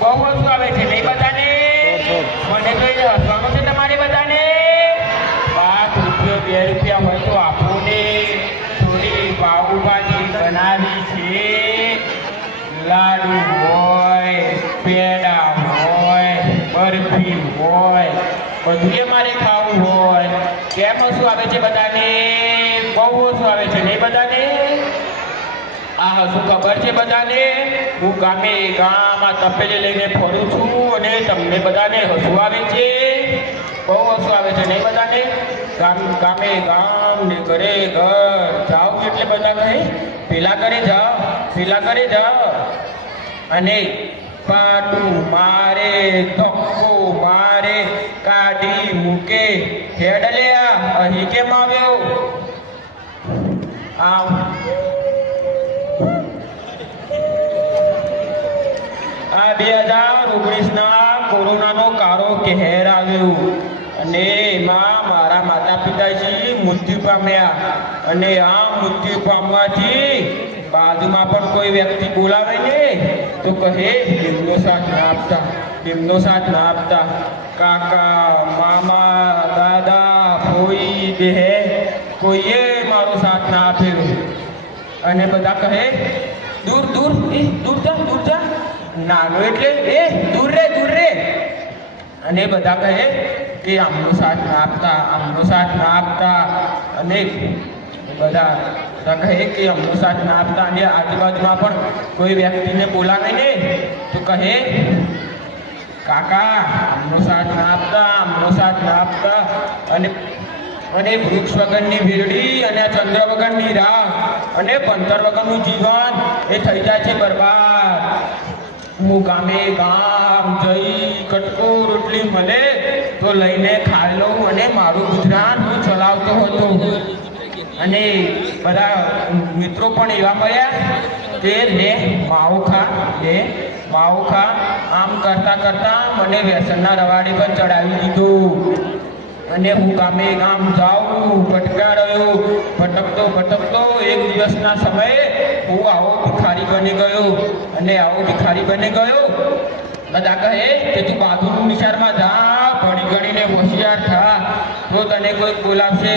બહુ વસ્તુ આવે છે નહીં બધાને? મને તો એ હસવાનું છે તમારે બધાને. 5 રૂપિયા 2 રૂપિયા હોય તો આપણને થોડી પાઉભાજી બનાવી છે. લાડુ હોય, પેડા હોય, બરફી હોય, બધું મારે ખાવું હોય. કેમ શું આવે છે બધાને? બહુ શું આવે છે નહીં બધાને? આ શું ખબર છે બધાને? હું ગામે ગામ આ તપેલી લઈને ફરું છું અને તમને બધાને હસવું આવે છે. બહુ હસવું આવે છે નહીં બધાને? ગામે ગામ ને ઘરે ઘર જાઓ એટલે બધા કહે પેલા ઘરે જાઓ, પેલા ઘરે જાઓ. અને પાટું મારે, ધક્કો મારે, કાઢી મૂકે. હેડ લ્યા અહીં કેમ આવ્યો? આમ આ 2019 કોરોનાનો કારો કહેર આવ્યો અને એમાં મારા માતા પિતાજી મૃત્યુ પામ્યા. અને આ મૃત્યુ પામવાથી બાજુમાં પણ કોઈ વ્યક્તિ બોલાવે ને તો કહે એમનો સાથ ના આપતા, એમનો સાથ ના આપતા. કાકા, મામા, દાદા, ફોઈ, બહેન કોઈએ મારો સાથ ના આપ્યો. અને બધા કહે દૂર દૂર, દૂર જા, દૂર જા. નાનો એટલે દૂર રે, દૂર રે. અને બધા કહે કે આમનો સાથ ના આપતા, આમનો સાથ ના આપતા. અને બધા કહે કે અમનો સાથ ના આપતા. અને આજુબાજુમાં પણ કોઈ વ્યક્તિને બોલાવે ને તો કહે કાકા અમનો સાથ ના આપતા, અમનો સાથ ના આપતા. અને વૃક્ષ વગરની વીરડી અને ચંદ્ર વગરની રાહ અને ભણતર વગરનું જીવન એ થઈ જાય છે બરબાદ. હું ગામે ગામ જઈ કટકો રોટલી મળે તો લઈને ખાઈ લઉં અને મારું ગુજરાન હું ચલાવતો હતો. અને બધા મિત્રો પણ એવા મળ્યા કે લે માવો ખા. આમ કરતાં કરતાં મને વ્યસનના રવાડે પર ચડાવી દીધું. અને હું ગામે ગામ જાઉં, ભટકા રહ્યો. ભટકતો એક દિવસના સમયે હું આવો ભિખારી બની ગયો. અને આવો ભિખારી બની ગયો. બધા કહે કે તું બાજુનું નિશાળમાં જા, ભણી ગણીને હોશિયાર થા તો તને કોઈ બોલાવશે.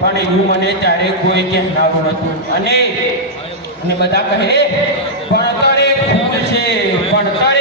પણ એવું મને ત્યારે કોઈ કહેનારું નહોતું. અને બધા કહે ભણતર એ ખૂન છે, ભણતર